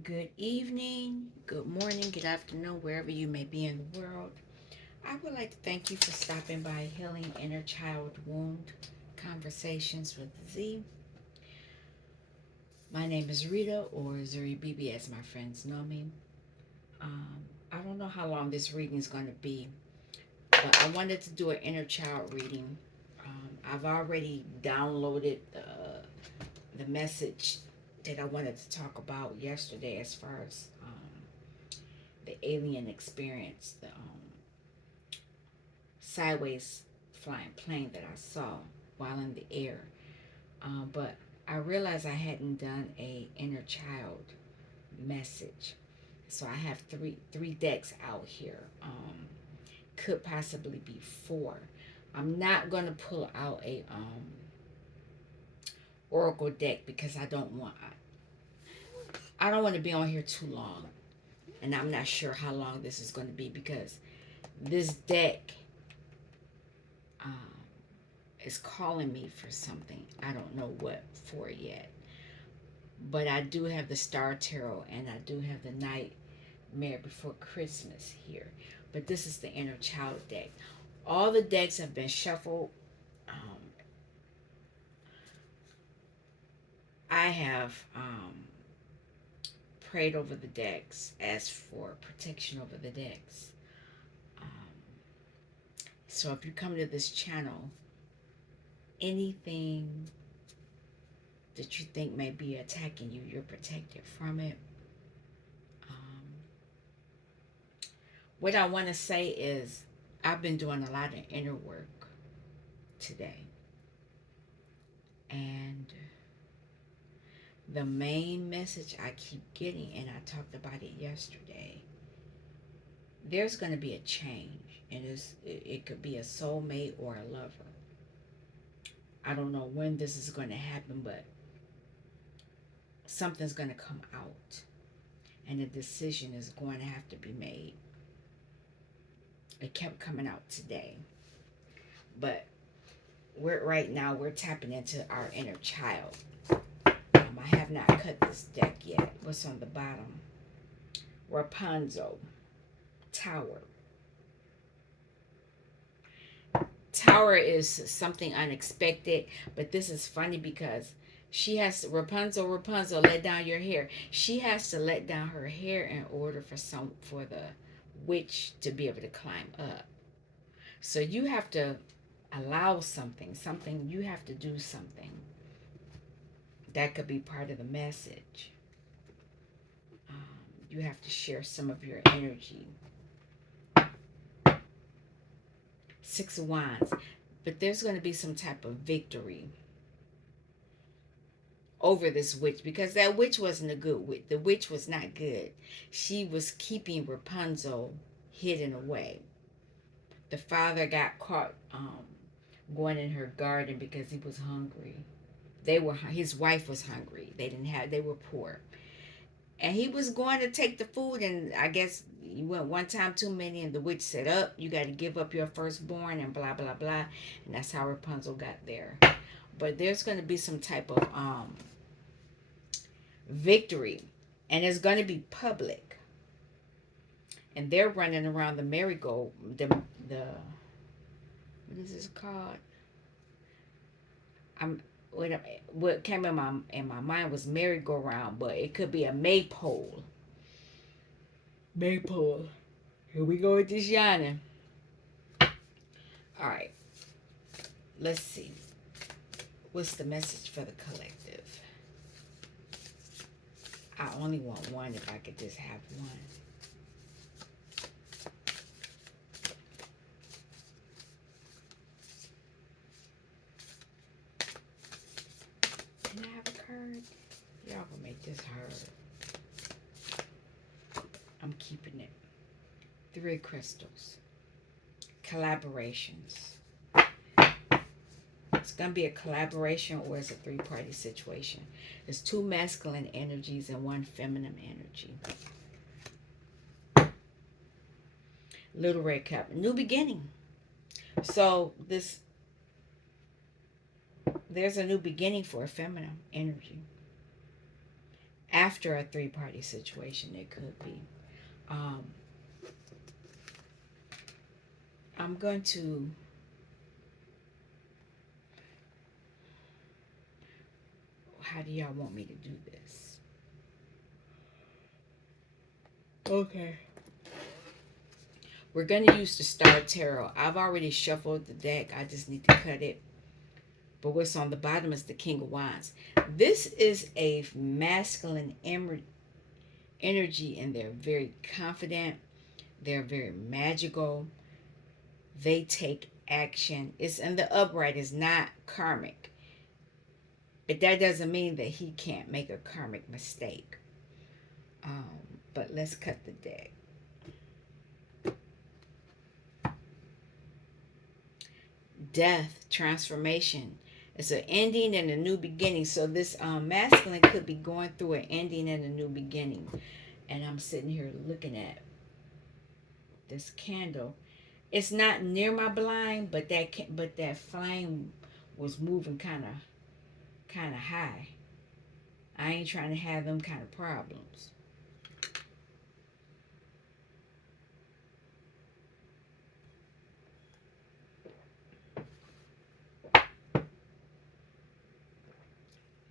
Good evening, good morning, good afternoon, wherever you may be in the world. I would like to thank you for stopping by Healing Inner Child Wound Conversations with Z. My name is Rita, or Zuri BB as my friends know me. I don't know how long this reading is going to be, but I wanted to do an inner child reading. I've already downloaded the message that I wanted to talk about yesterday as far as the alien experience, the sideways flying plane that I saw while in the air. But I realized I hadn't done a inner child message, so I have three decks out here. Could possibly be four. I'm not gonna pull out a oracle deck because I don't want to be on here too long, and I'm not sure how long this is going to be because this deck um, is calling me for something. I don't know what for yet. But I do have the Star Tarot and I do have the Nightmare Before Christmas here. But this is the Inner Child deck. All the decks have been shuffled. Um, I have prayed over the decks, asked for protection over the decks. Um, so if you come to this channel, anything that you think may be attacking you, you're protected from it. Um, what I want to say is, I've been doing a lot of inner work today. And the main message I keep getting, and I talked about it yesterday, there's going to be a change. And it could be a soulmate or a lover. I don't know when this is going to happen, but something's going to come out. And a decision is going to have to be made. It kept coming out today. But right now we're tapping into our inner child. I have not cut this deck yet. What's on the bottom? Rapunzel. Tower. Tower is something unexpected, but this is funny because she has Rapunzel, let down your hair. She has to let down her hair in order for the witch to be able to climb up. So you have to allow something you have to do something. That could be part of the message. You have to share some of your energy. Six of Wands. But there's going to be some type of victory over this witch because that witch wasn't a good witch. The witch was not good. She was keeping Rapunzel hidden away. The father got caught going in her garden because he was hungry. His wife was hungry. They were poor. And he was going to take the food, and I guess he went one time too many, and the witch said, "Up, you got to give up your firstborn," and blah blah blah, and that's how Rapunzel got there. But there's going to be some type of victory, and it's going to be public. And they're running around the merry-go, the what is this called? I'm what came in my mind was merry-go-round, but it could be a maypole. Maypole. Here we go with this yawning. All right, let's see. What's the message for the collective? I only want one if I could just have one. Can I have a card? Y'all gonna make this hard. I'm keeping it. Three crystals. Collaborations. It's going to be a collaboration or it's a three-party situation. There's two masculine energies and one feminine energy. Little red cup. New beginning. So there's a new beginning for a feminine energy. after a three-party situation. It could be. Um, I'm going to. How do y'all want me to do this? Okay. We're going to use the Star Tarot. I've already shuffled the deck. I just need to cut it. But what's on the bottom is the King of Wands. This is a masculine energy, and they're very confident. They're very magical. They take action. It's in the upright. Is not karmic. But that doesn't mean that he can't make a karmic mistake. But let's cut the deck. Death, transformation. It's an ending and a new beginning. So this masculine could be going through an ending and a new beginning. And I'm sitting here looking at this candle. It's not near my blind, but that flame was moving kind of high. I ain't trying to have them kind of problems.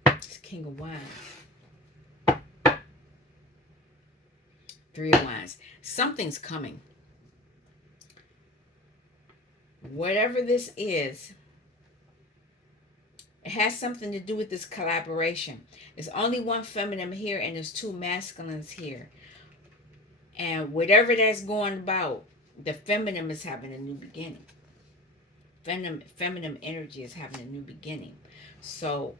It's King of Wands. Three of Wands. Something's coming. Whatever this is, it has something to do with this collaboration. There's only one feminine here and there's two masculines here. And whatever that's going about, the feminine is having a new beginning. Feminine energy is having a new beginning. So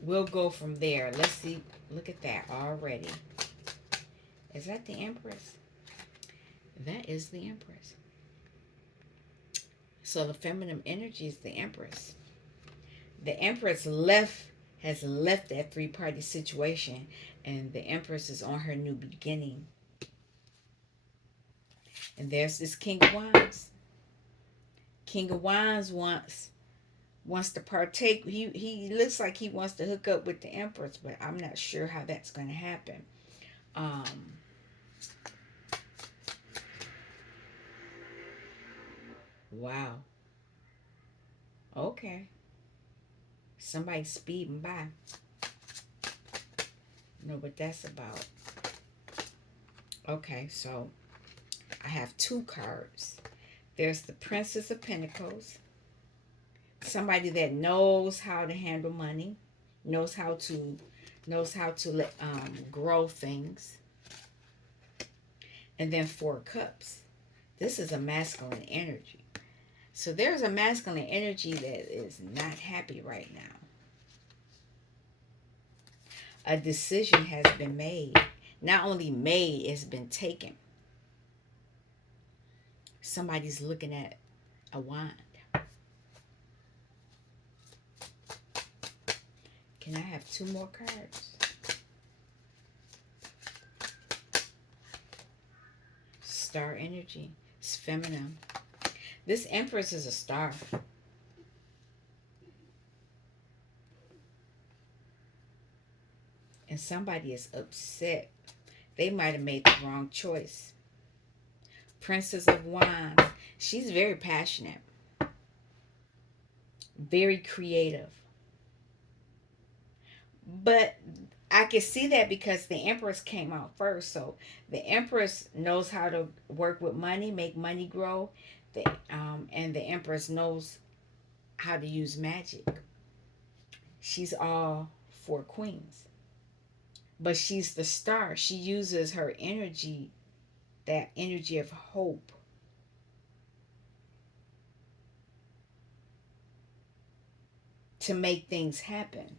we'll go from there. Let's see. Look at that already. Is that the Empress? That is the Empress. So the feminine energy is the Empress. The Empress has left that three-party situation, and the Empress is on her new beginning. And there's this King of Wands. King of Wands wants to partake. He looks like he wants to hook up with the Empress, but I'm not sure how that's going to happen. Wow. Okay. Somebody speeding by. Know what that's about. Okay, so I have two cards. There's the Princess of Pentacles. Somebody that knows how to handle money, knows how to grow things. And then Four of Cups. This is a masculine energy. So there's a masculine energy that is not happy right now. A decision has been made. Not only made, it's been taken. Somebody's looking at a wand. Can I have two more cards? Star energy. It's feminine. This Empress is a star. And somebody is upset. They might have made the wrong choice. Princess of Wands. She's very passionate. Very creative. But I can see that because the Empress came out first. So the Empress knows how to work with money, make money grow. And the Empress knows how to use magic. She's all four queens. But she's the star. She uses her energy, that energy of hope, to make things happen.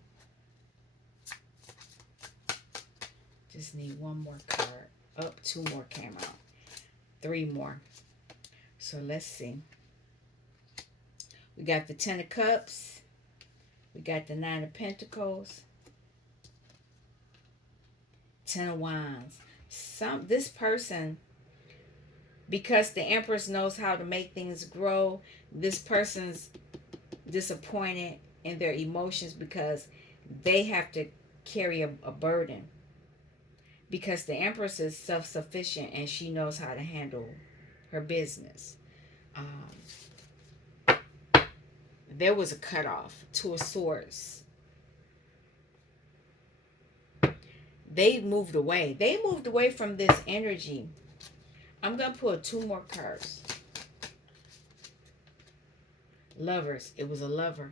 Just need one more card. Oh, two more came out. Three more. So let's see. We got the Ten of Cups. We got the Nine of Pentacles. Ten of Wands. This person, because the Empress knows how to make things grow, this person's disappointed in their emotions because they have to carry a burden. because the Empress is self-sufficient and she knows how to handle her business. Um, there was a cutoff to a source. They moved away. They moved away from this energy. I'm going to pull two more cards. Lovers. It was a lover.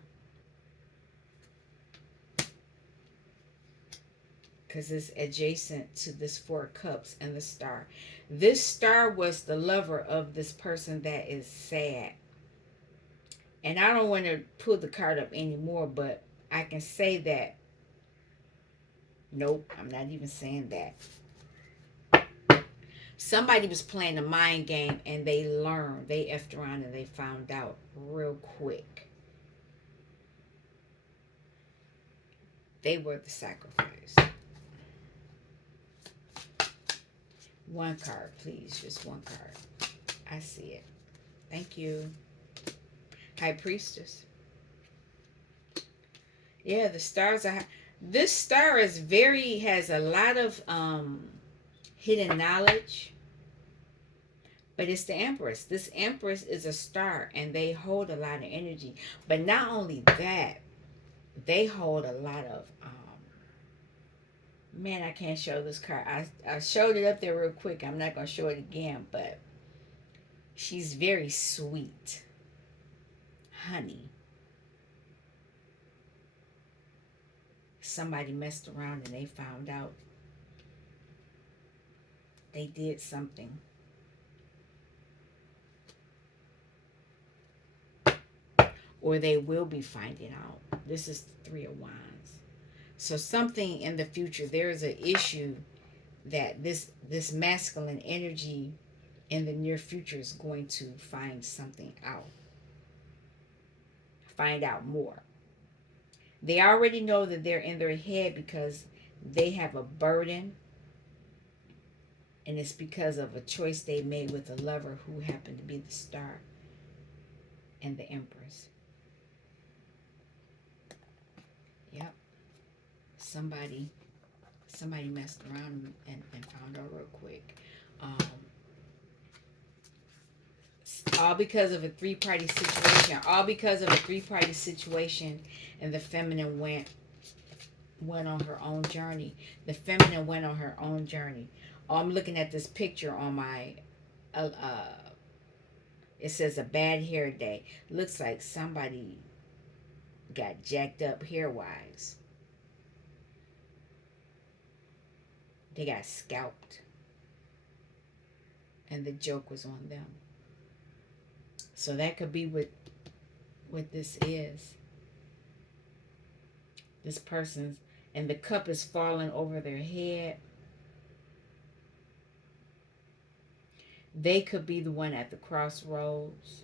Because it's adjacent to this Four of Cups and the star. This star was the lover of this person that is sad. And I don't want to pull the card up anymore, but I can say that. Nope, I'm not even saying that. Somebody was playing a mind game and they learned. They effed around and they found out real quick. They were the sacrifice. One card, please. Just one card. I see it. Thank you. High Priestess. Yeah, the stars are... This star is has a lot of hidden knowledge. But it's the Empress. This Empress is a star and they hold a lot of energy. But not only that, they hold a lot of... man, I can't show this card. I showed it up there real quick. I'm not going to show it again, but she's very sweet. Honey. Somebody messed around and they found out. They did something. Or they will be finding out. This is the Three of Wands. So something in the future, there is an issue that this masculine energy in the near future is going to find something out. Find out more. They already know that they're in their head because they have a burden. And it's because of a choice they made with a lover who happened to be the star and the Empress. Yep. Somebody messed around and found out real quick. All because of a three-party situation. All because of a three-party situation, and the feminine went on her own journey. The feminine went on her own journey. Oh, I'm looking at this picture on my... it says a bad hair day. Looks like somebody got jacked up hair-wise. They got scalped. And the joke was on them. So that could be what this is. This person's... and the cup is falling over their head. They could be the one at the crossroads.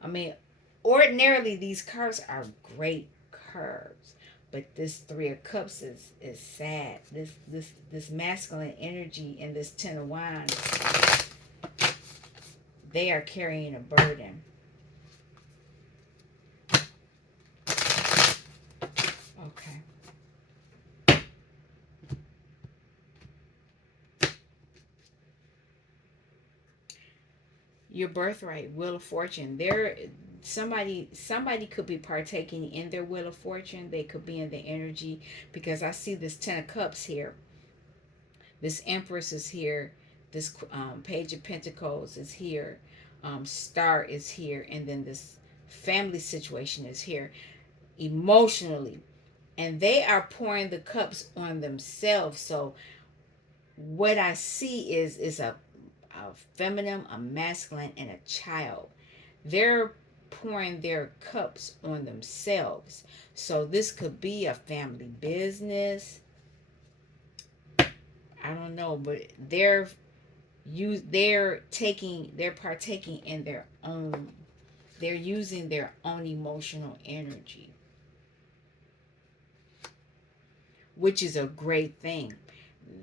I mean, ordinarily these cards are great cards, but this Three of Cups is sad. This masculine energy and this Ten of Wands, they are carrying a burden. Okay. Your birthright, Wheel of Fortune. Somebody could be partaking in their Wheel of Fortune. They could be in the energy, because I see this Ten of Cups here. This Empress is here. This Page of Pentacles is here. Star is here. And then this family situation is here. Emotionally. And they are pouring the cups on themselves. So what I see is a feminine, a masculine, and a child. They're pouring their cups on themselves. So this could be a family business. I don't know, but they're partaking in their own... they're using their own emotional energy, which is a great thing.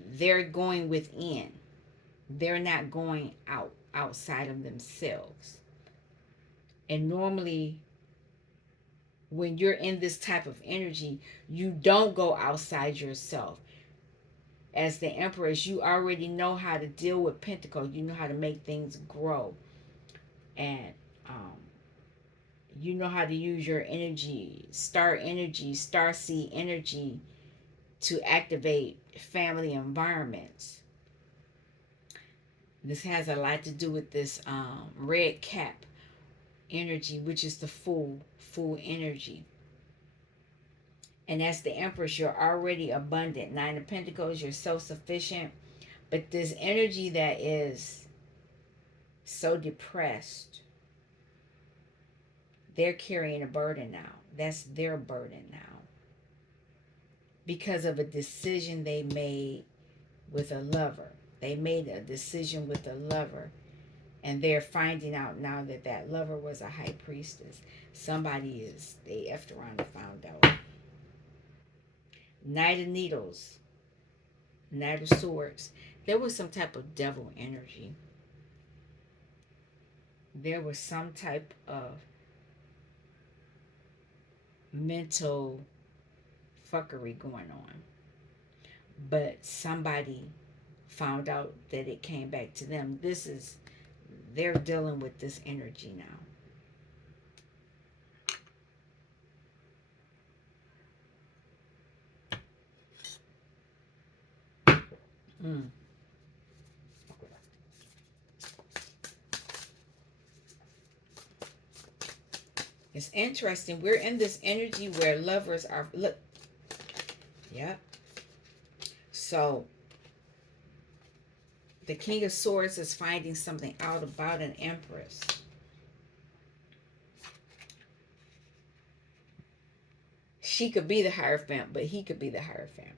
They're going within. They're not going outside of themselves. And normally when you're in this type of energy, you don't go outside yourself. As the Empress, you already know how to deal with Pentacle. You know how to make things grow. And um, you know how to use your energy, star seed energy to activate family environments. This has a lot to do with this red cap energy, which is the full energy. And as the Empress, you're already abundant. Nine of Pentacles, you're self-sufficient. But this energy that is so depressed, they're carrying a burden now. That's their burden now. Because of a decision they made with a lover. They made a decision with a lover. And they're finding out now that that lover was a high priestess. They effed around and found out. Knight of Needles, Knight of Swords. There was some type of devil energy. There was some type of mental fuckery going on. But somebody found out that it came back to them. They're dealing with this energy now. Mm. It's interesting. We're in this energy where lovers are. Look. Yep. So, the King of Swords is finding something out about an Empress. She could be the Hierophant, but he could be the Hierophant.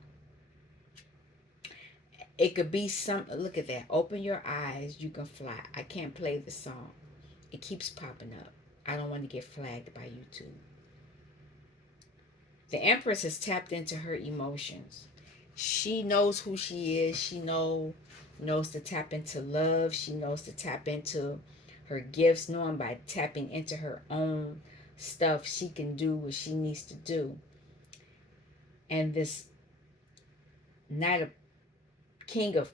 It could be look at that. Open your eyes, you can fly. I can't play the song. It keeps popping up. I don't want to get flagged by YouTube. The Empress has tapped into her emotions. She knows who she is. She knows to tap into love. She knows to tap into her gifts, knowing by tapping into her own stuff, she can do what she needs to do. And this Knight of King of,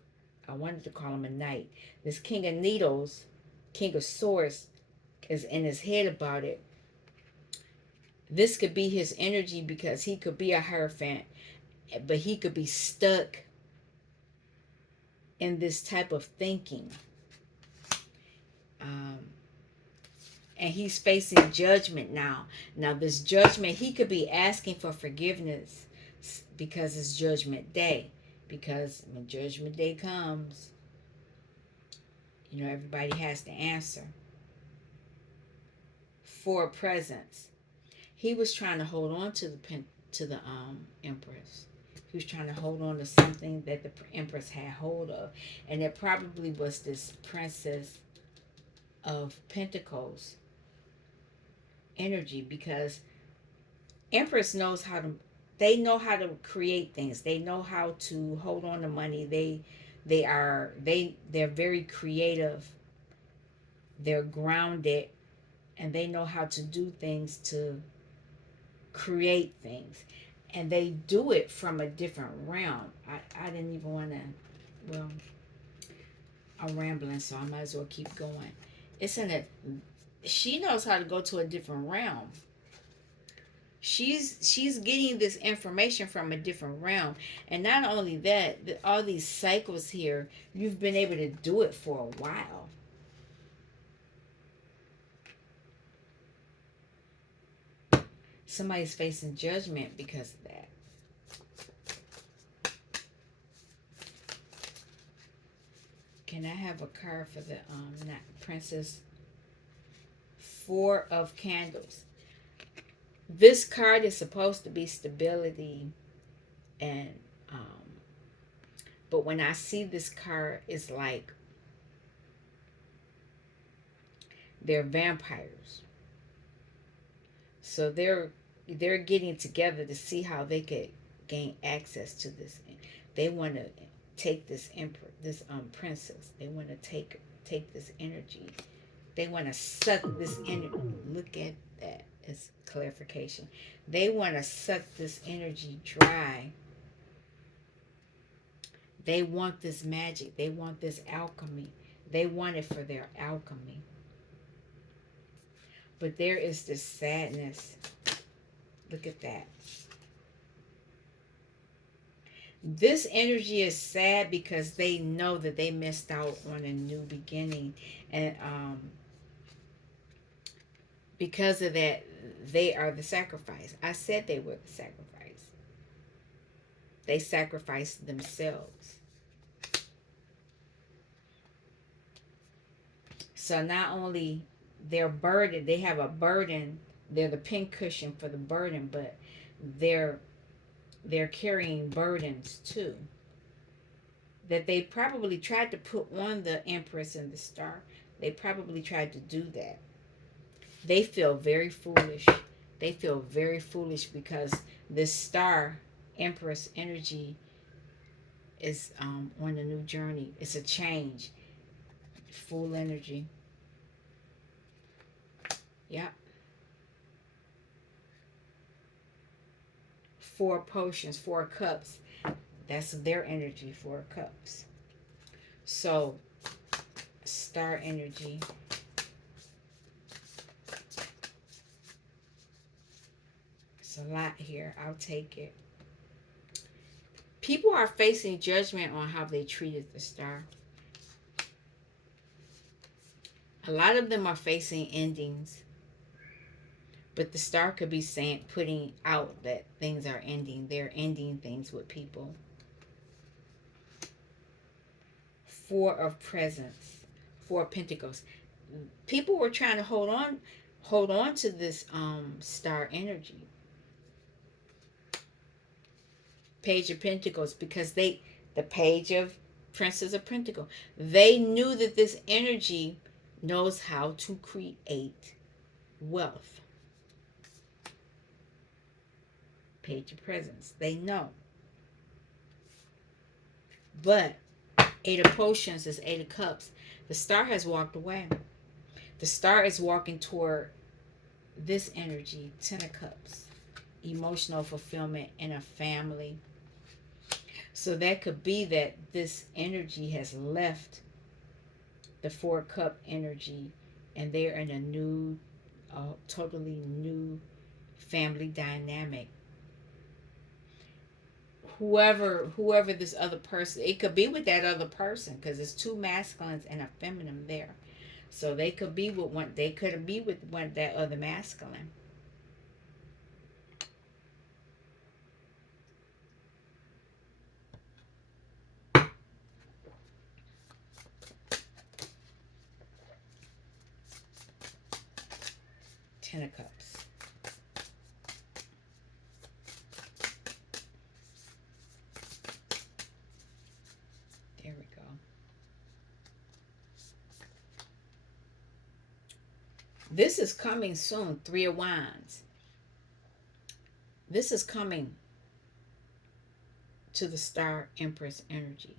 I wanted to call him a knight. This King of Needles, King of Swords, is in his head about it. This could be his energy because he could be a Hierophant, but he could be stuck in this type of thinking. And he's facing judgment now. Now, this judgment, he could be asking for forgiveness because it's Judgment Day. Because when Judgment Day comes, everybody has to answer. For presence. He was trying to hold on to the Empress. He was trying to hold on to something that the Empress had hold of. And it probably was this Princess of Pentacles energy, because Empress knows they know how to create things. They know how to hold on to money. They're very creative. They're grounded, and they know how to do things to create things. And they do it from a different realm. I didn't even want to, well, I'm rambling, so I might as well keep going. She knows how to go to a different realm. She's getting this information from a different realm. And not only that, all these cycles here, you've been able to do it for a while. Somebody's facing judgment because of that. Can I have a card for the not Princess? Four of Candles. This card is supposed to be stability, and but when I see this card, it's like they're vampires. So they're getting together to see how they could gain access to this. They want to take this princess. They want to take this energy. They want to suck this energy. Look at that. is clarification. They want to suck this energy dry. They want this magic. They want this alchemy. They want it for their alchemy. But there is this sadness. Look at that. This energy is sad because they know that they missed out on a new beginning. And because of that, they are the sacrifice. I said they were the sacrifice. They sacrificed themselves. So not only they're burdened, they have a burden. They're the pincushion for the burden, but they're carrying burdens too. That they probably tried to put on the Empress and the Star. They probably tried to do that. They feel very foolish. They feel very foolish because this Star Empress energy is on a new journey. It's a change. Full energy. Yeah. 4 potions, 4 cups. That's their energy, 4 cups. So, Star energy. It's a lot here. I'll take it. People are facing judgment on how they treated the Star. A lot of them are facing endings. But the Star could be saying, putting out that things are ending. They're ending things with people. 4 of Presents. 4 of Pentacles. People were trying to hold on to this Star energy. Page of Pentacles, because the Page of Princess of Pentacles, they knew that this energy knows how to create wealth. Page of Presents, they know. But 8 of Potions is 8 of Cups. The Star has walked away. The Star is walking toward this energy, 10 of Cups. Emotional fulfillment in a family. So that could be that this energy has left the 4 cup energy and they're in a new, totally new family dynamic. Whoever this other person, it could be with that other person because it's 2 masculines and a feminine there. So they could be with one. They could be with one that other masculine. Ten of Cups. There we go. This is coming soon. 3 of Wands. This is coming to the Star Empress energy.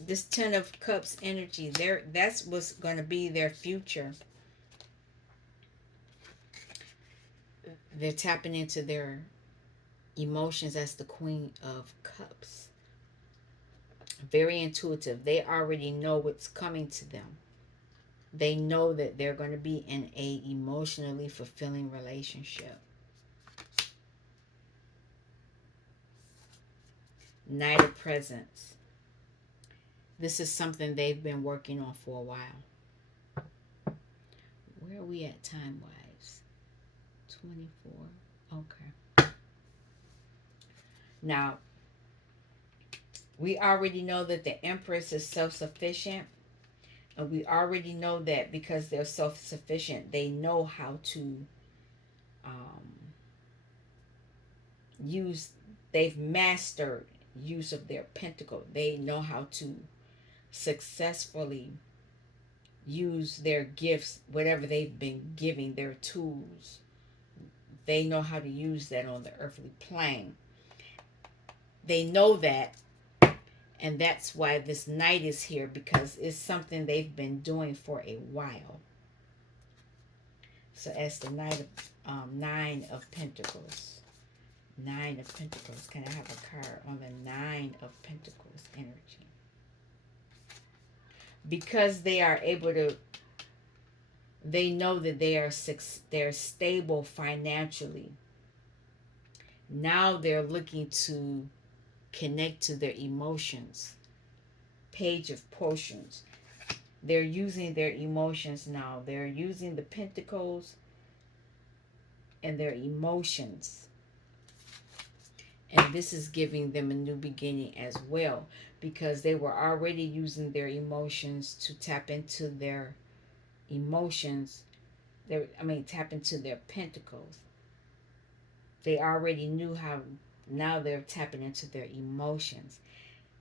This 10 of Cups energy. That's what's going to be their future. They're tapping into their emotions as the Queen of Cups. Very intuitive. They already know what's coming to them. They know that they're going to be in a emotionally fulfilling relationship. Knight of Presents. This is something they've been working on for a while. Where are we at time-wise? 24. Okay. Now, we already know that the Empress is self-sufficient. And we already know that because they're self-sufficient, they know how to they've mastered use of their pentacle. They know how to successfully use their gifts, whatever they've been giving, their tools. They know how to use that on the earthly plane. They know that, and that's why this Knight is here, because it's something they've been doing for a while. So as the Nine of Pentacles. Nine of Pentacles. Can I have a card on the Nine of Pentacles energy? Because they are able to, they know that they're stable financially. Now they're looking to connect to their emotions. Page of Potions. They're using their emotions now. They're using the Pentacles and their emotions. And this is giving them a new beginning as well, because they were already using their emotions to tap into their emotions. Tap into their pentacles. They already knew how. Now they're tapping into their emotions.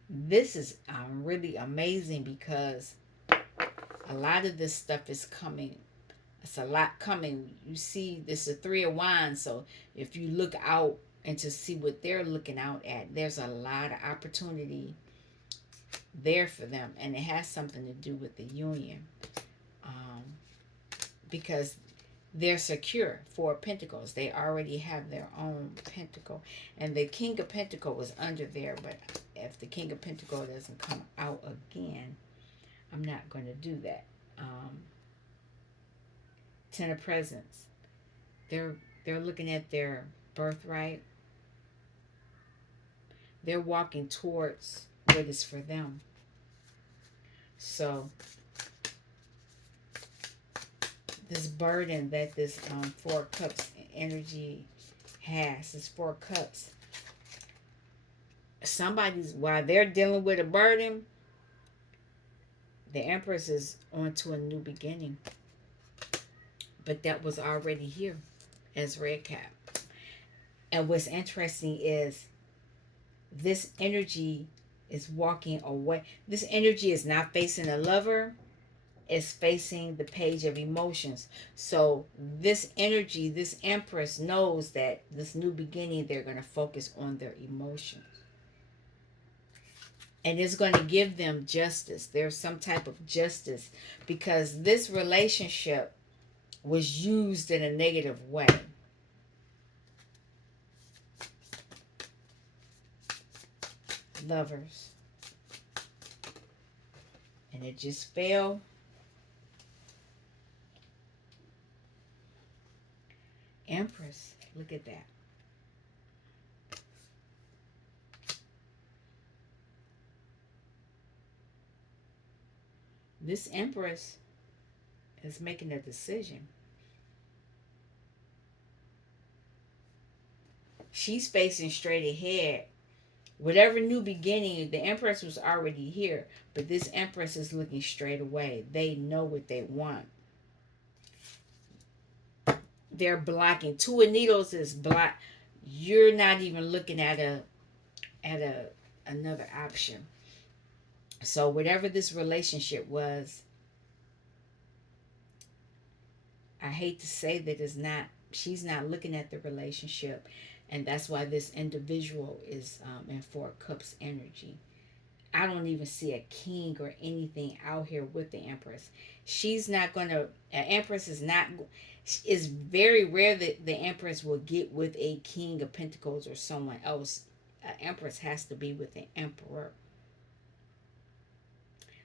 This is really amazing, because a lot of this stuff is coming. It's a lot coming. You see, this is a Three of Wands. So if you look out and to see what they're looking out at, there's a lot of opportunity there for them. And it has something to do with the union. Because they're secure. Four of Pentacles. They already have their own pentacle. And the King of Pentacles was under there. But if the King of Pentacles doesn't come out again, I'm not going to do that. Ten of Presents. They're looking at their birthright. They're walking towards what is for them. So this burden that this Four of Cups energy has, this Four of Cups, while they're dealing with a burden, the Empress is on to a new beginning. But that was already here as Red Cap. And what's interesting is this energy is walking away. This energy is not facing a lover. It's facing the Page of Emotions. So this energy, this Empress knows that this new beginning, they're going to focus on their emotions. And it's going to give them justice. There's some type of justice, because this relationship was used in a negative way. Lovers. And it just fell. Empress. Look at that. This Empress is making a decision. She's facing straight ahead. Whatever new beginning, the Empress was already here, but this Empress is looking straight away. They know what they want. They're blocking. Two of Needles is block. You're not even looking at another option. So whatever this relationship was, I hate to say that she's not looking at the relationship. And that's why this individual is in Four Cups energy. I don't even see a king or anything out here with the Empress. She's not going to, an Empress is not, it's very rare that the Empress will get with a King of Pentacles or someone else. An Empress has to be with the Emperor.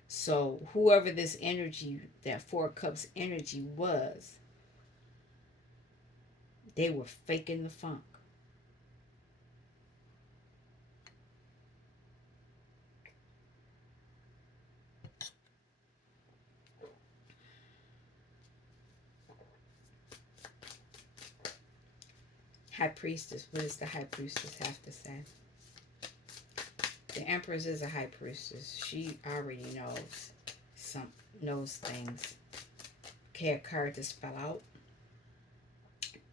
So whoever this energy, that Four Cups energy was, they were faking the funk. High Priestess. What does the High Priestess have to say? The Empress is a High Priestess. She already knows things. Okay, a card to spell out.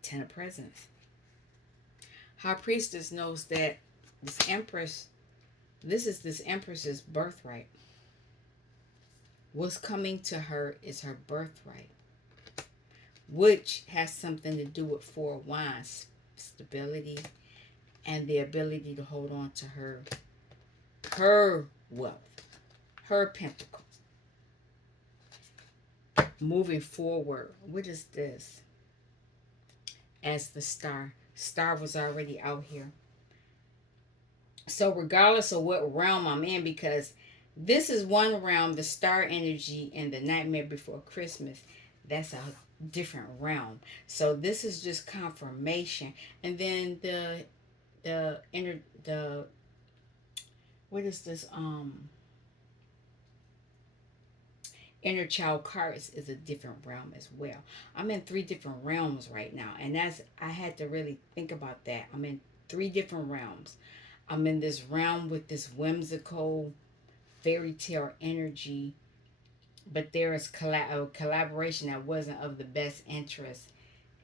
Ten of Presents. High Priestess knows that this Empress, this is this Empress's birthright. What's coming to her is her birthright, which has something to do with Four of Wands, stability, and the ability to hold on to her wealth, her pentacle. Moving forward, what is this? as the star. Star was already out here. So regardless of what realm I'm in, because this is one realm, the star energy and the Nightmare Before Christmas, that's a different realm. So this is just confirmation. And then the inner the what is this inner child cards is a different realm as well. I'm in three different realms right now, and that's I had to really think about that. I'm in three different realms. I'm in this realm with this whimsical fairy tale energy, but there is a collaboration that wasn't of the best interest,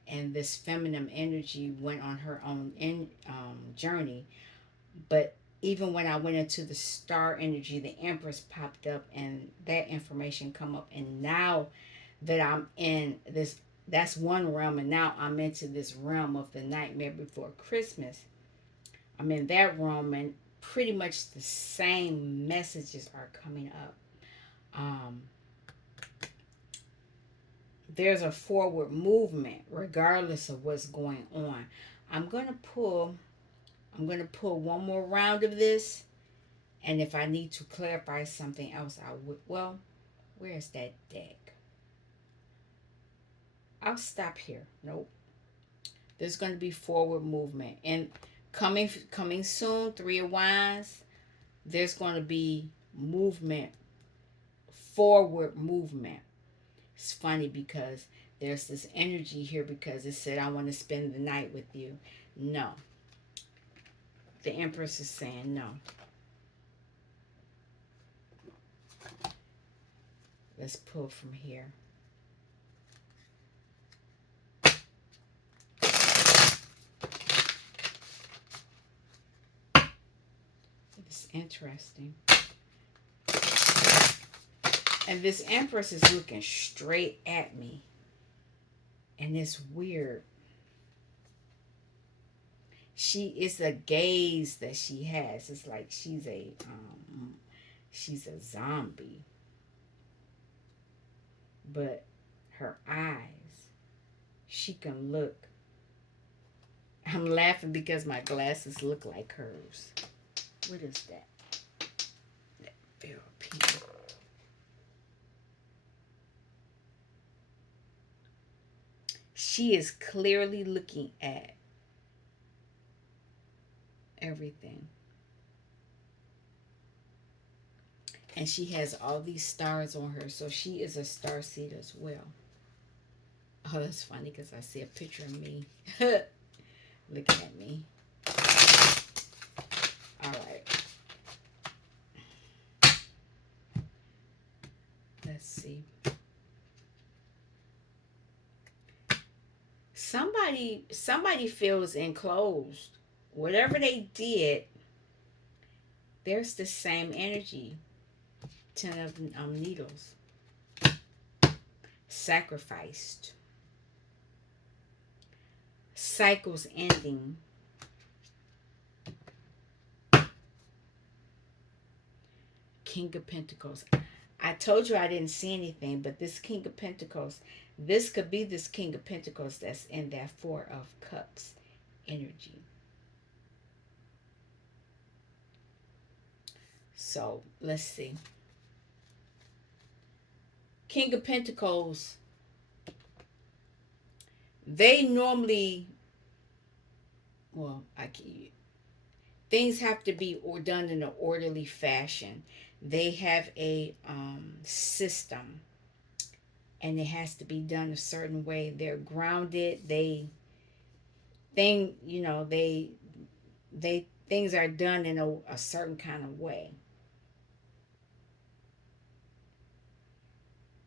and this feminine energy went on her own journey. But even when I went into the star energy, the Empress popped up, and that information come up. And now that I'm in this, that's one realm, and now I'm into this realm of the Nightmare Before Christmas. I'm in that realm, and pretty much the same messages are coming up. Um, there's a forward movement regardless of what's going on. I'm gonna pull. I'm gonna pull one more round of this, and if I need to clarify something else, I would. Well, where's that deck? I'll stop here. Nope. There's going to be forward movement, and coming soon. Three of Wands. There's going to be movement, forward movement. It's funny because there's this energy here because it said I want to spend the night with you. No, the Empress is saying no. Let's pull from here. It's interesting. And this Empress is looking straight at me. And it's weird. She is a gaze that she has. It's like she's a zombie. But her eyes, she can look. I'm laughing because my glasses look like hers. What is that? That therapy. She is clearly looking at everything. And she has all these stars on her, so she is a star seed as well. Oh, that's funny because I see a picture of me looking at me. All right. Let's see. Somebody feels enclosed. Whatever they did, there's the same energy. Ten of needles. Sacrificed. Cycles ending. King of Pentacles. I told you I didn't see anything, but this King of Pentacles, this could be this King of Pentacles that's in that Four of Cups energy. So let's see. King of Pentacles, they normally, well, things have to be done in an orderly fashion. They have a system, and it has to be done a certain way. They're grounded. They things are done in a certain kind of way.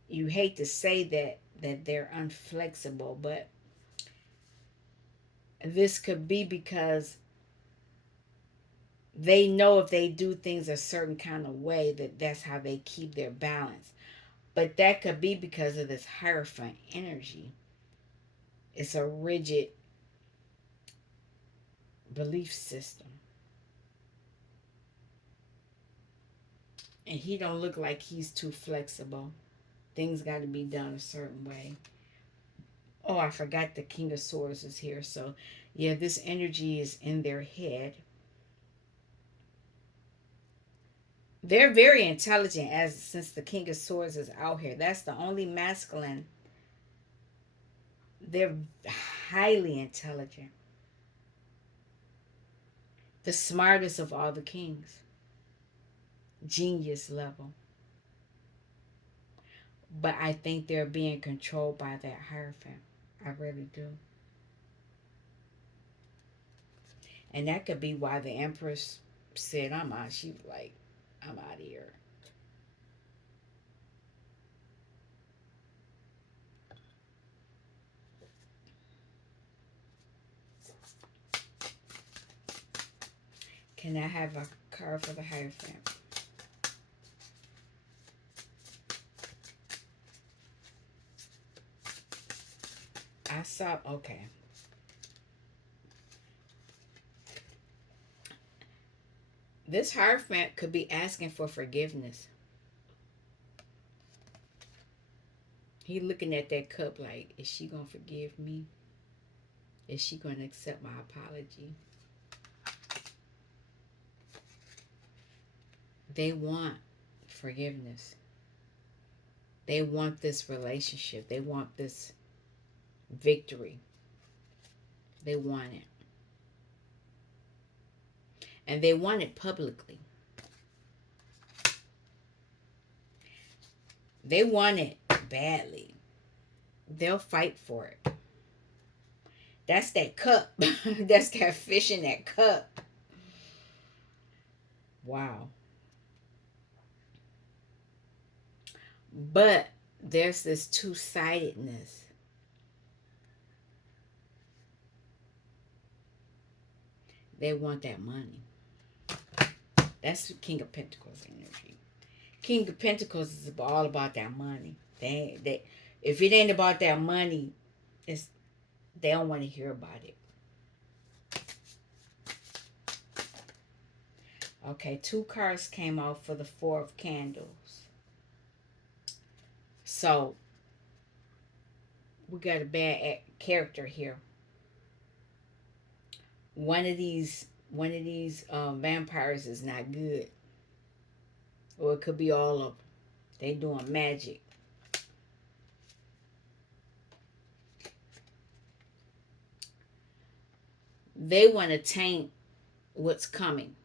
You hate to say that they're unflexible, but this could be because they know if they do things a certain kind of way that's how they keep their balance. But that could be because of this Hierophant energy. It's a rigid belief system. And he don't look like he's too flexible. Things got to be done a certain way. Oh, I forgot the King of Swords is here. So, yeah, this energy is in their head. They're very intelligent, as since the King of Swords is out here. That's the only masculine. They're highly intelligent. The smartest of all the kings. Genius level. But I think they're being controlled by that Hierophant. I really do. And that could be why the Empress said, I'm out. She was like, I'm out of here. Can I have a card for the Hierophant? I saw, okay. This Hierophant could be asking for forgiveness. He looking at that cup like, is she going to forgive me? Is she going to accept my apology? They want forgiveness. They want this relationship. They want this victory. They want it. And they want it publicly. They want it badly. They'll fight for it. That's that cup. That's that fish in that cup. Wow. But there's this two-sidedness. They want that money. That's the King of Pentacles energy. King of Pentacles is all about that money. If it ain't about that money, they don't want to hear about it. Okay, 2 cards came out for the 4 of Candles. So we got a bad character here. One of these vampires is not good, or it could be all of them. They doing magic. They want to taint what's coming.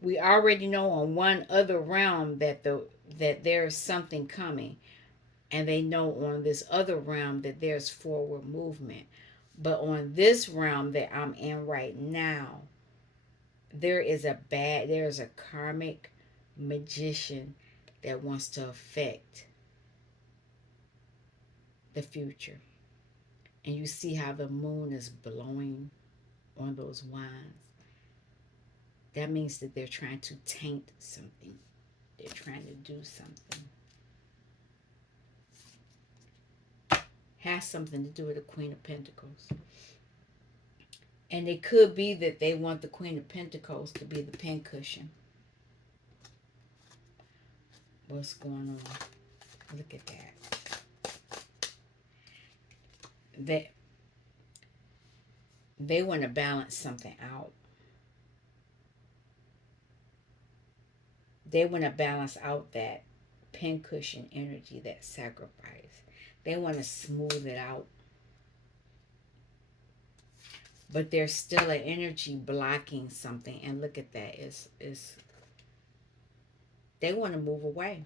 We already know on one other realm that there's something coming, and they know on this other realm that there's forward movement. But on this realm that I'm in right now, there's a karmic magician that wants to affect the future. And you see how the moon is blowing on those wands. That means that they're trying to taint something. They're trying to do something. Has something to do with the Queen of Pentacles. And it could be that they want the Queen of Pentacles to be the pincushion. What's going on? Look at that. They want to balance something out. They want to balance out that pincushion energy, that sacrifice. They want to smooth it out. But there's still an energy blocking something. And look at that. They want to move away.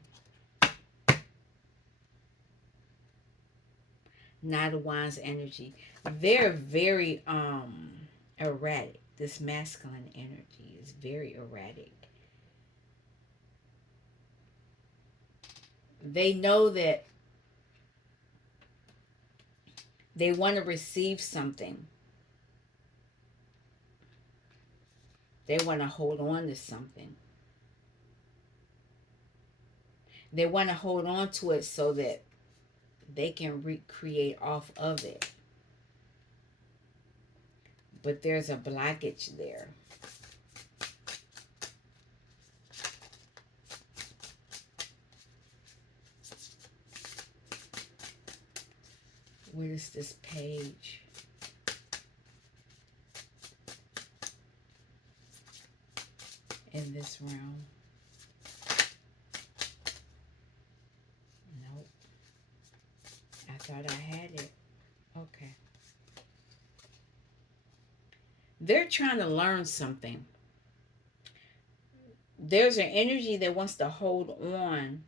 Knight of Wands energy. They're very erratic. This masculine energy is very erratic. They know that they want to receive something. They want to hold on to something. They want to hold on to it so that they can recreate off of it. But there's a blockage there. What is this page? In this realm? Nope. I thought I had it. Okay. They're trying to learn something. There's an energy that wants to hold on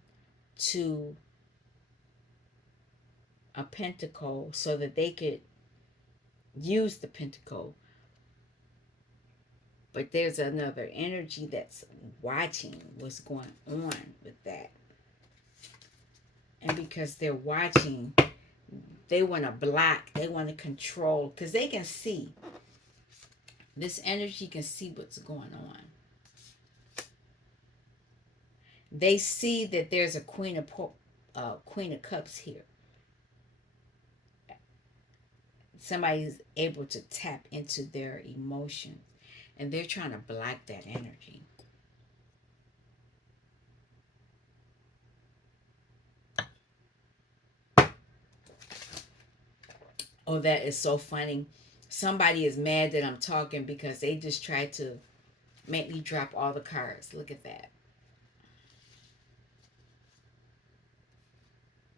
to a pentacle so that they could use the pentacle. But there's another energy that's watching what's going on with that. And because they're watching, they want to block, they want to control, because they can see. This energy can see what's going on. They see that there's a Queen of Cups here. Somebody's able to tap into their emotions, and they're trying to block that energy. Oh, that is so funny. Somebody is mad that I'm talking because they just tried to make me drop all the cards. Look at that.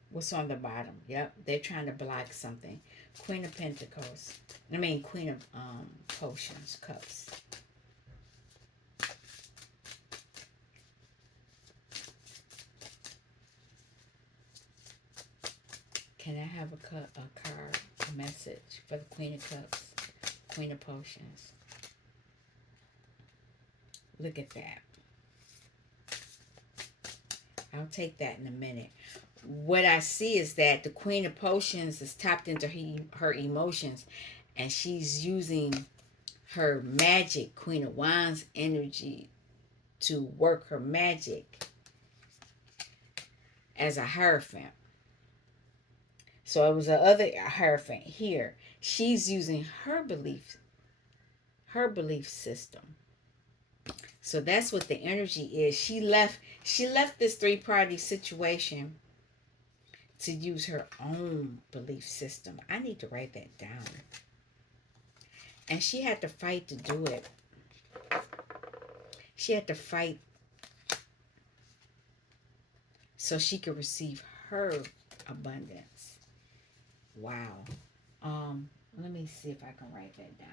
What's on the bottom? Yep, they're trying to block something. Queen of Pentacles. Queen of Potions, Cups. Can I have a card, a message for the Queen of Cups, Queen of Potions? Look at that. I'll take that in a minute. What I see is that the Queen of Potions is tapped into her emotions, and she's using her magic, Queen of Wands energy, to work her magic as a Hierophant. So it was the other Hierophant here. She's using her belief system. So that's what the energy is. She left this three-party situation to use her own belief system. I need to write that down. And she had to fight to do it. She had to fight so she could receive her abundance. Wow. Let me see if I can write that down.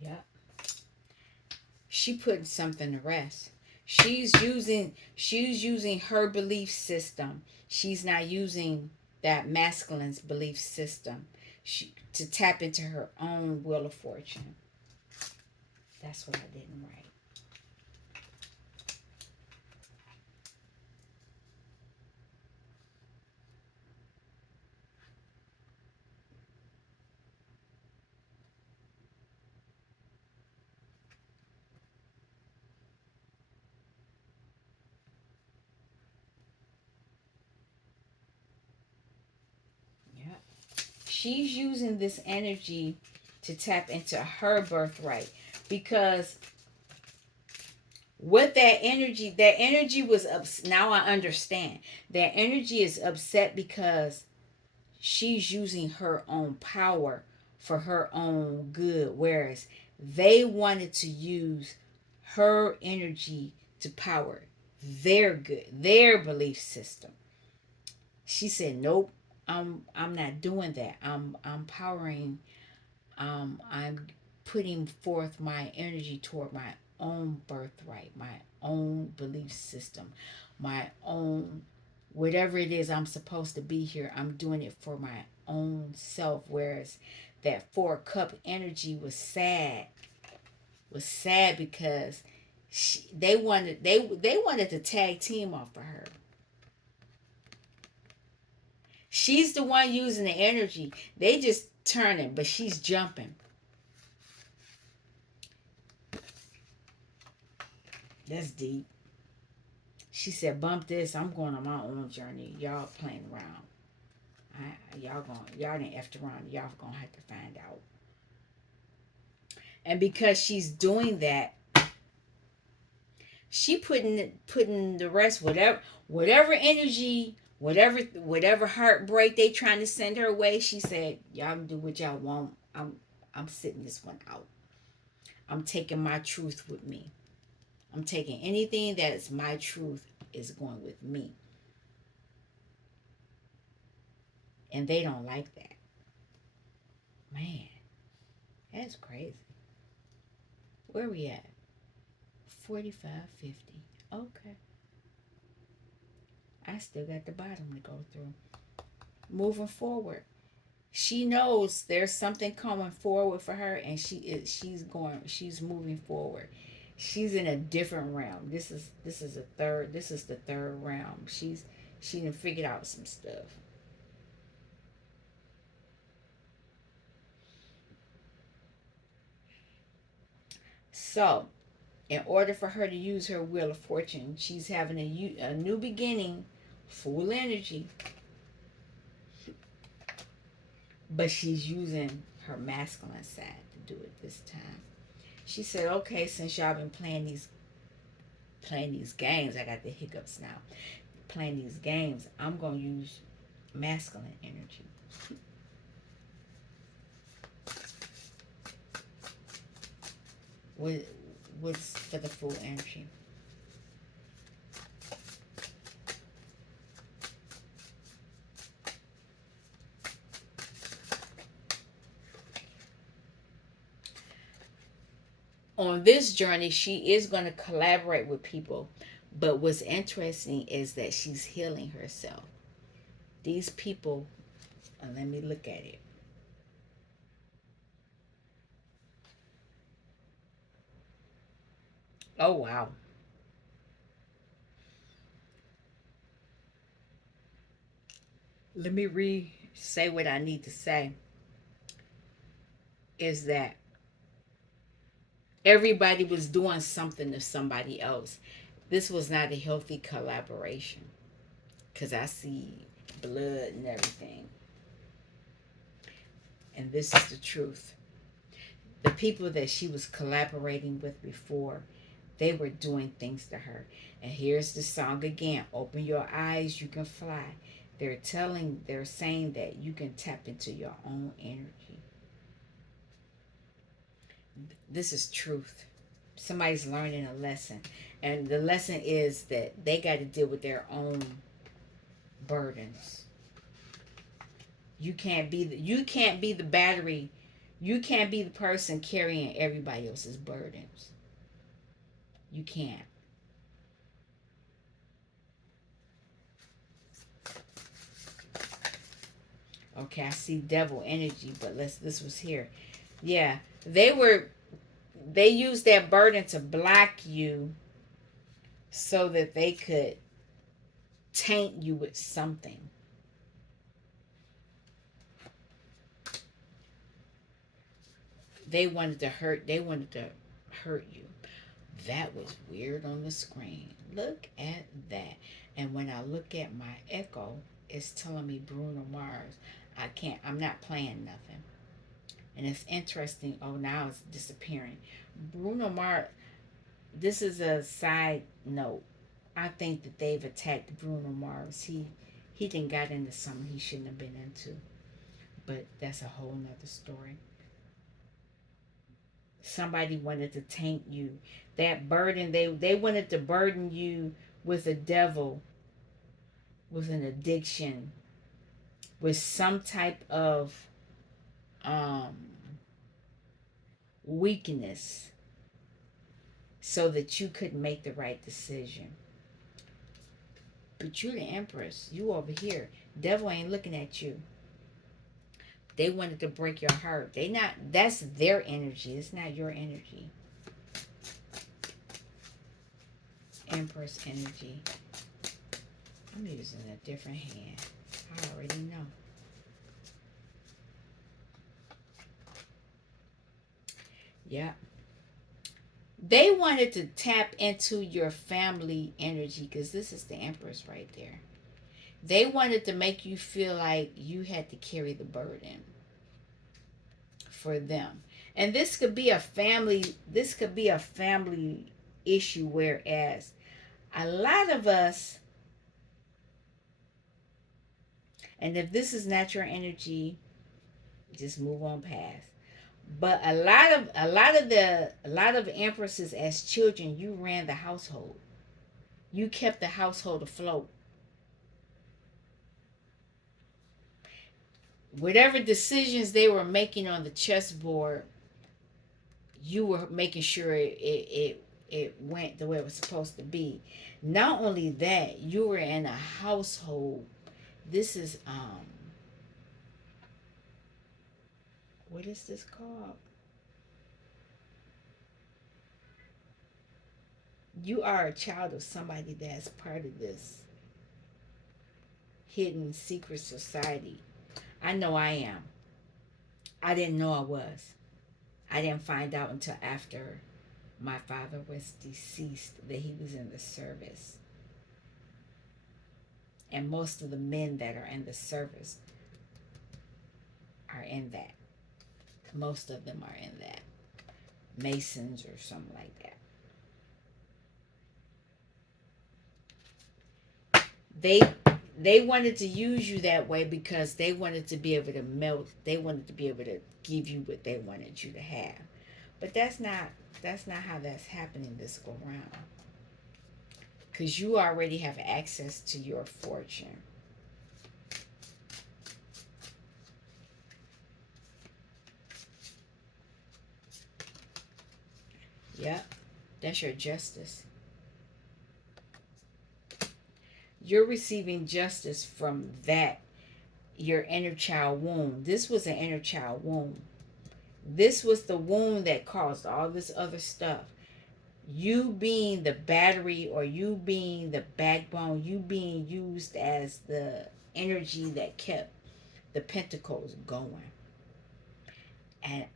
Yep. She putting something to rest. She's using her belief system. She's not using that masculine's belief system to tap into her own wheel of fortune. That's what I didn't write. Yep. She's using this energy to tap into her birthright, because what that energy was now I understand. That energy is upset because she's using her own power for her own good, whereas they wanted to use her energy to power their good, their belief system. She said, "Nope, I'm not doing that. I'm powering. I'm putting forth my energy toward my own birthright, my own belief system, my own whatever it is I'm supposed to be here. I'm doing it for my own self." Whereas that 4 cup energy was sad because They wanted to tag team off of her. She's the one using the energy. They just turning, but she's jumping. That's deep. She said, "Bump this. I'm going on my own journey. Y'all playing around. Y'all didn't effed around. Y'all gonna have to find out." And because she's doing that, she putting the rest, whatever energy, whatever heartbreak they trying to send her way. She said, "Y'all can do what y'all want. I'm sitting this one out. I'm taking my truth with me. I'm taking anything that is my truth is going with me." And they don't like that. Man, that's crazy. Where we at? 45:50. Okay. I still got the bottom to go through. Moving forward. She knows there's something coming forward for her, and she's moving forward. She's in a different realm. This is the third realm. She done figured out some stuff. So in order for her to use her wheel of fortune, she's having a new beginning, full energy, but she's using her masculine side to do it this time. She said, "Okay, since y'all been playing these games, I got the hiccups now. Playing these games, I'm gonna use masculine energy." What what's for the full energy? On this journey, she is going to collaborate with people, but what's interesting is that she's healing herself. These people, let me look at it. Oh wow. Let me say what I need to say is that everybody was doing something to somebody else. This was not a healthy collaboration because I see blood and everything. And this is the truth. The people that she was collaborating with before, they were doing things to her. And here's the song again: "Open your eyes, you can fly." They're saying that you can tap into your own energy. This is truth. Somebody's learning a lesson. And the lesson is that they got to deal with their own burdens. You can't be the battery. You can't be the person carrying everybody else's burdens. You can't. Okay, I see devil energy, but this was here. Yeah, they used that burden to block you so that they could taint you with something. They wanted to hurt you. That was weird on the screen. Look at that. And when I look at my echo, it's telling me Bruno Mars. I'm not playing nothing. And it's interesting. Oh, now it's disappearing. Bruno Mars, this is a side note. I think that they've attacked Bruno Mars. He didn't got into something he shouldn't have been into. But that's a whole nother story. Somebody wanted to taint you. That burden, they wanted to burden you with a devil, with an addiction, with some type of um weakness so that you couldn't make the right decision. But you're the empress. You over here. Devil ain't looking at you. They wanted to break your heart. They not That's their energy. It's not your energy. Empress energy. I'm using a different hand. I already know. Yeah. They wanted to tap into your family energy because this is the Empress right there. They wanted to make you feel like you had to carry the burden for them. And this could be a family issue, whereas a lot of us, and if this is not your energy, just move on past. But a lot of empresses as children, you ran the household. You kept the household afloat. Whatever decisions they were making on the chessboard, you were making sure it went the way it was supposed to be. Not only that, you were in a household. This is what is this called? You are a child of somebody that's part of this hidden secret society. I know I am. I didn't know I was. I didn't find out until after my father was deceased that he was in the service. And most of the men that are in the service are in that. Most of them are in that. Masons or something like that. They they wanted to use you that way because they wanted to be able to melt. They wanted to be able to give you what they wanted you to have. But that's not how that's happening this go round. Because you already have access to your fortune. Yep, that's your justice. You're receiving justice from that, your inner child wound. This was an inner child wound. This was the wound that caused all this other stuff. You being the battery, or you being the backbone, you being used as the energy that kept the pentacles going. And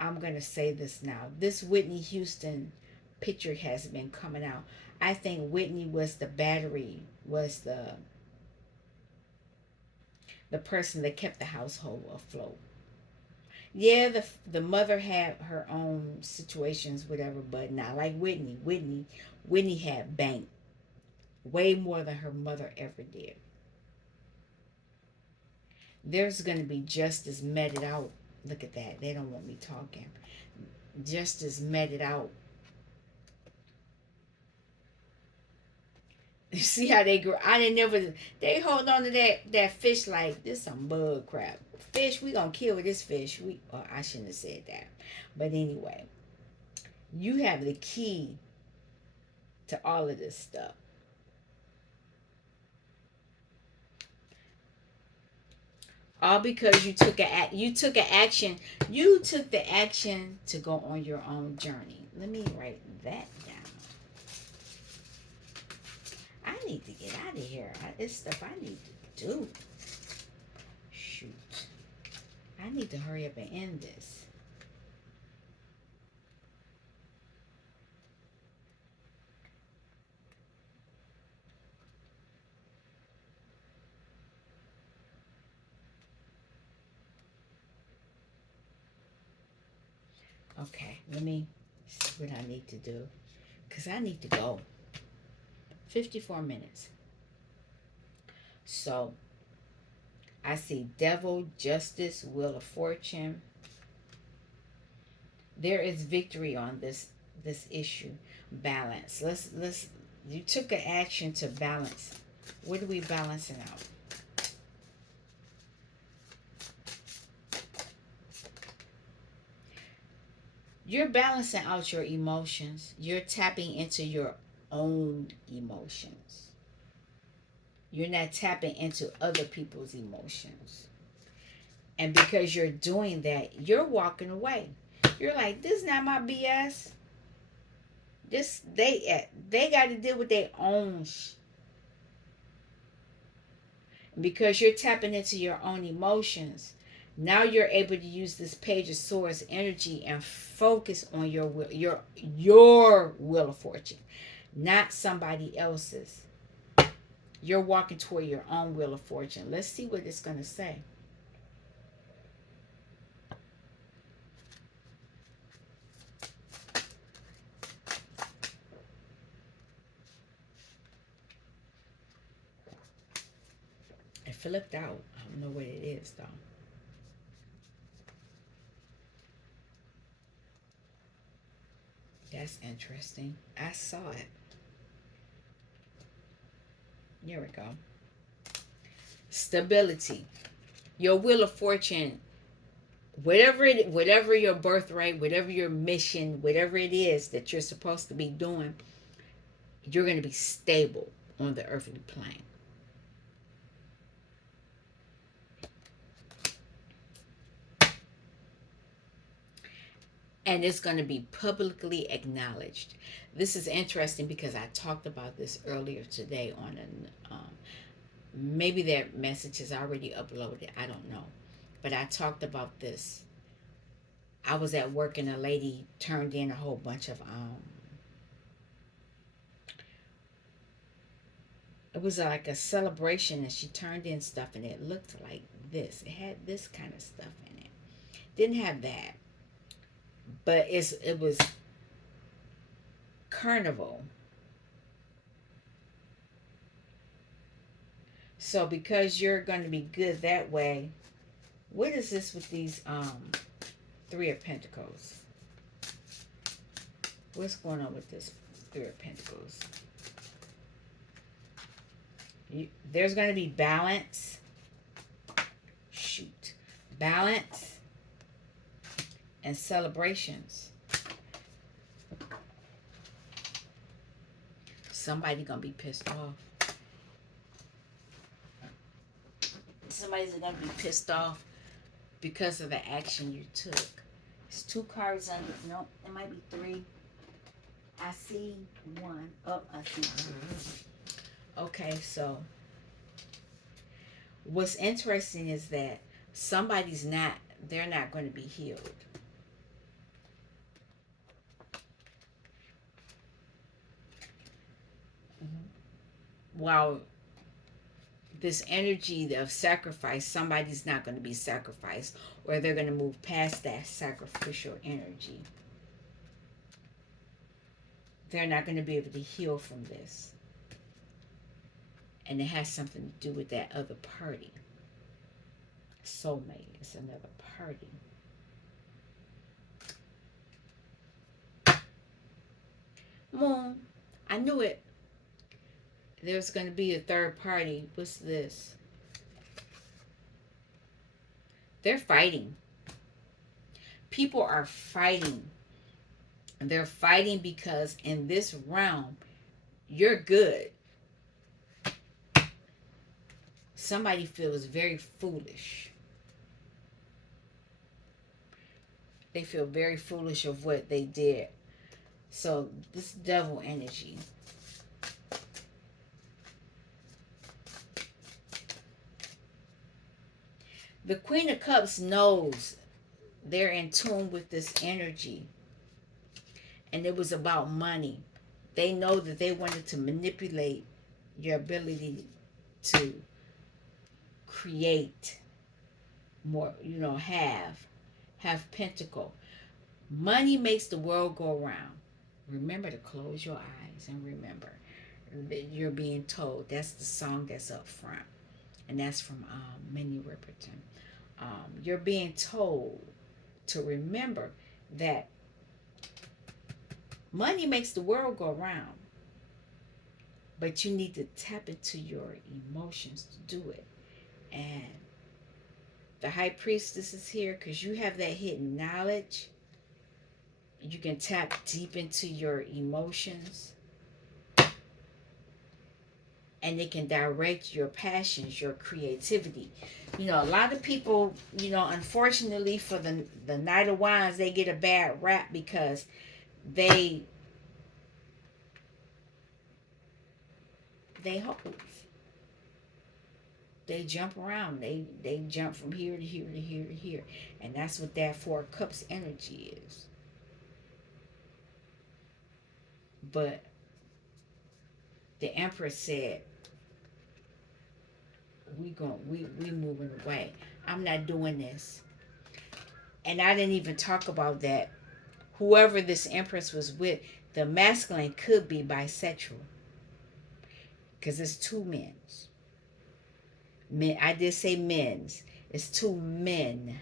I'm going to say this now. This Whitney Houston picture has been coming out. I think Whitney was the battery, was the person that kept the household afloat. Yeah, the mother had her own situations, whatever, but not like Whitney. Whitney had bank way more than her mother ever did. There's going to be justice meted out. Look at that. They don't want me talking. Justice meted out. You see how they grow? I didn't never. They hold on to that fish like this some bug crap. Fish, we gonna kill this fish. I shouldn't have said that, but anyway, you have the key to all of this stuff. All because you took the action to go on your own journey. Let me write that down. I need to get out of here. It's stuff I need to do. Shoot. I need to hurry up and end this. Okay, let me see what I need to do. Because I need to go. 54 minutes. So, I see devil, justice, wheel of fortune. There is victory on this issue. Balance. Let's you took an action to balance. What are we balancing out? You're balancing out your emotions. You're tapping into your own emotions. You're not tapping into other people's emotions. And because you're doing that, you're walking away. You're like, this is not my BS. This they got to deal with their own because you're tapping into your own emotions. Now you're able to use this page of swords energy and focus on your will, your wheel of fortune, not somebody else's. You're walking toward your own wheel of fortune. Let's see what it's going to say. It flipped out. I don't know what it is though. That's interesting. I saw it. Here we go. Stability. Your wheel of fortune, whatever your birthright, whatever your mission, whatever it is that you're supposed to be doing, you're going to be stable on the earthly plane. And it's going to be publicly acknowledged. This is interesting because I talked about this earlier today on an maybe that message is already uploaded. I don't know, but I talked about this. I was at work and a lady turned in a whole bunch of it was like a celebration and she turned in stuff and it looked like this. It had this kind of stuff in it. Didn't have that, but it was carnival. So because you're going to be good that way, what is this with these Three of Pentacles? What's going on with this Three of Pentacles? There's going to be balance. Shoot. Balance and celebrations. Somebody going to be pissed off. Somebody's going to be pissed off because of the action you took. It's 2 cards under. No, it might be 3. I see 1. Oh, I see 2. Okay, so what's interesting is that they're not going to be healed. While this energy of sacrifice, somebody's not going to be sacrificed, or they're going to move past that sacrificial energy. They're not going to be able to heal from this. And it has something to do with that other party. Soulmate. It's another party. Moon. I knew it. There's going to be a third party. What's this? They're fighting. People are fighting. They're fighting because in this realm, you're good. Somebody feels very foolish. They feel very foolish of what they did. So this devil energy. The Queen of Cups knows they're in tune with this energy. And it was about money. They know that they wanted to manipulate your ability to create more, have pentacle. Money makes the world go around. Remember to close your eyes and remember that you're being told. That's the song that's up front. And that's from Minnie Riperton. You're being told to remember that money makes the world go around. But you need to tap into your emotions to do it. And the High Priestess is here because you have that hidden knowledge. You can tap deep into your emotions. And it can direct your passions, your creativity. A lot of people, unfortunately for the Knight of Wands, they get a bad rap because they they hoes. They jump around. They jump from here to here to here to here. And that's what that Four of Cups energy is. But the Empress said, we moving away. I'm not doing this. And I didn't even talk about that. Whoever this Empress was with, the masculine could be bisexual. Because it's two men's. Men, I did say men's. It's two men.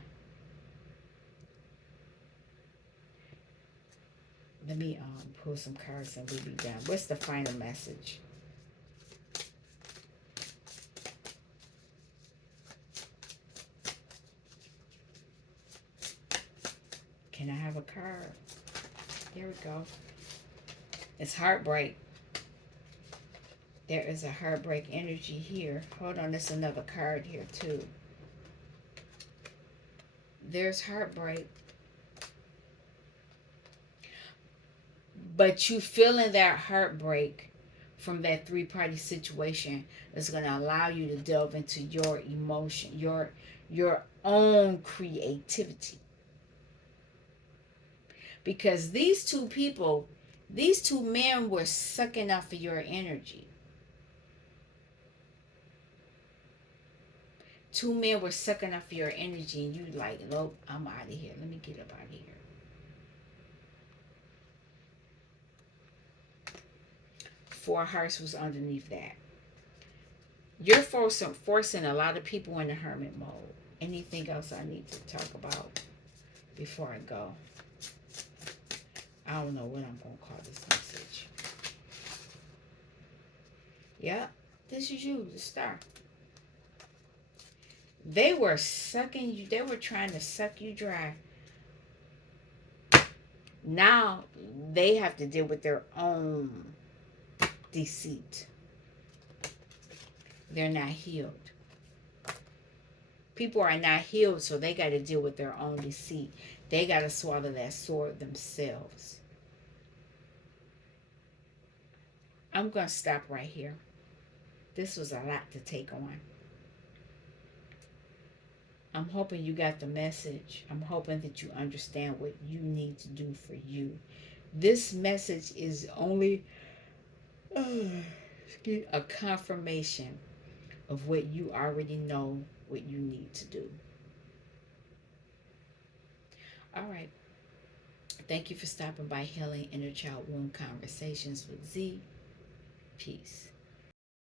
Let me pull some cards and we'll be done. What's the final message? Can I have a card? There we go. It's heartbreak. There is a heartbreak energy here. Hold on, there's another card here too. There's heartbreak. But you feeling that heartbreak from that three-party situation is going to allow you to delve into your emotion, your own creativity. Because these two people, these two men were sucking off of your energy. Two men were sucking off your energy and you like, nope, I'm out of here. Let me get up out of here. Four Hearts was underneath that. You're forcing a lot of people into hermit mode. Anything else I need to talk about before I go? I don't know what I'm going to call this message. Yeah, this is you, the star. They were sucking you. They were trying to suck you dry. Now they have to deal with their own deceit. They're not healed. People are not healed, so they got to deal with their own deceit. They got to swallow that sword themselves. I'm going to stop right here. This was a lot to take on. I'm hoping you got the message. I'm hoping that you understand what you need to do for you. This message is only a confirmation of what you already know, what you need to do. All right. Thank you for stopping by Healing Inner Child Wound Conversations with Z. Peace.